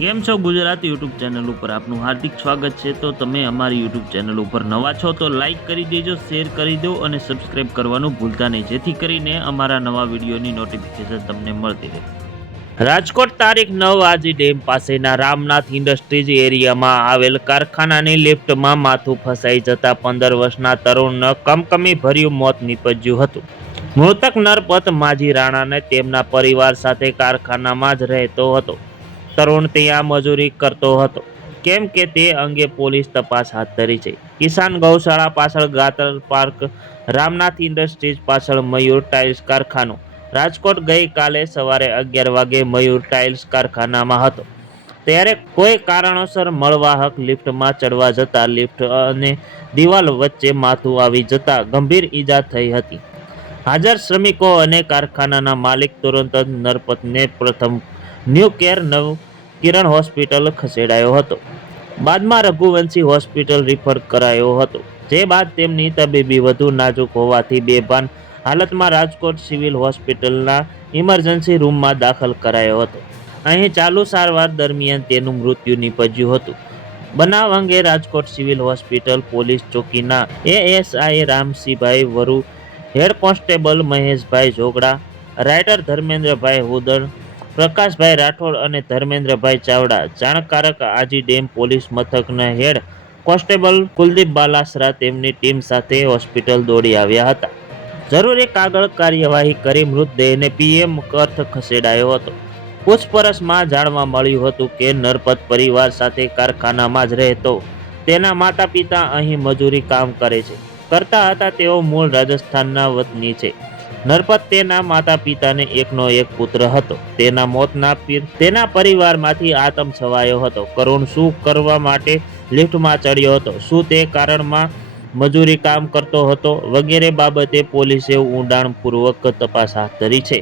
કેમ છો Gujarat YouTube channel ઉપર આપનું હાર્દિક સ્વાગત છે। તો તમે અમારી યુટ્યુબ ચેનલ ઉપર નવા છો તો લાઈક કરી દેજો, શેર કરી દો અને સબસ્ક્રાઇબ કરવાનું ભૂલતા નહીં, જેથી કરીને અમારા નવા વિડીયોની નોટિફિકેશન તમને મળતી રહે। રાજકોટ તારીખ 9 આજી ડેમ પાસેના રામનાથ ઇન્ડસ્ટ્રીઝ એરિયામાં આવેલ કારખાનાની લિફ્ટમાં માથું ફસાઈ જતા 15 વર્ષના તરુણનું કમકમી ભર્યું મોત નીપજ્યું હતું। મૃતક નરપત માજી રાણાને તેમના પરિવાર સાથે કારખાનામાં જ રહેતો હતો। તરુણ ત્યાં મજૂરી કરતો હતો, કેમ કે તે અંગે પોલીસ તપાસ હાથ ધરી છે। કિસાન ગૌશાળા પાછળ ગાતર પાર્ક, રામનાથ ઇન્ડસ્ટ્રીઝ પાછળ મયુર ટાઇલ્સ કારખાનું। રાજકોટ ગઈકાલે સવારે 11 વાગે મયુર ટાઇલ્સ કારખાનામાં હતો, ત્યારે કોઈ કારણોસર મળવાહક લિફ્ટમાં ચડવા જતા લિફ્ટ અને દિવાલ વચ્ચે માથું આવી જતા ગંભીર ઈજા થઈ હતી। હાજર શ્રમિકો અને કારખાનાના માલિક તુરંત જ નરપતને પ્રથમ ન્યૂ કેર નવ કિરણ હોસ્પિટલ ખસેડાયો હતો, બાદમાં રઘુવંશી હોસ્પિટલ રિફર કરાયો હતો, જે બાદ તેમની તબીબી વધુ નાજુક હોવાથી બેભાન હાલતમાં રાજકોટ સિવિલ હોસ્પિટલના ઇમરજન્સી રૂમમાં દાખલ કરાયો હતો। અહીં ચાલુ સારવાર દરમિયાન તેનું મૃત્યુ નીપજ્યું હતું। બનાવ અંગે રાજકોટ સિવિલ હોસ્પિટલ પોલીસ ચોકીના ASI Ramsinhbhai Varu, head constable Maheshbhai Jogda, writer Dharmendrabhai Hudad, Prakashbhai Rathod અને ધર્મેન્દ્રભાઈ ચાવડા, જાણકારક આજી ડેમ પોલીસ મથકના હેડ કોન્સ્ટેબલ કુલદીપ બાલાસરા તેમની ટીમ સાથે હોસ્પિટલ દોડી આવ્યા હતા। જરૂરી કાગળ કાર્યવાહી કરી મૃતદેહને પીએમ અર્થ ખસેડાયો હતો। પૂછપરછમાં જાણવા મળ્યું હતું કે નરપત પરિવાર સાથે કારખાનામાં જ રહેતો, તેના માતા પિતા અહીં મજૂરી કામ કરતા હતા। તેઓ મૂળ રાજસ્થાનના વતની છે। નરપત તેના માતા પિતાને એકનો એક પુત્ર હતો। તેના મોતના તેના પરિવારમાંથી આતંક છવાયો હતો। કરુણ શું કરવા માટે લિફ્ટમાં ચડ્યો હતો, શું તે કારણમાં મજૂરી કામ કરતો હતો વગેરે બાબતે પોલીસે ઊંડાણપૂર્વક તપાસ હાથ ધરી છે।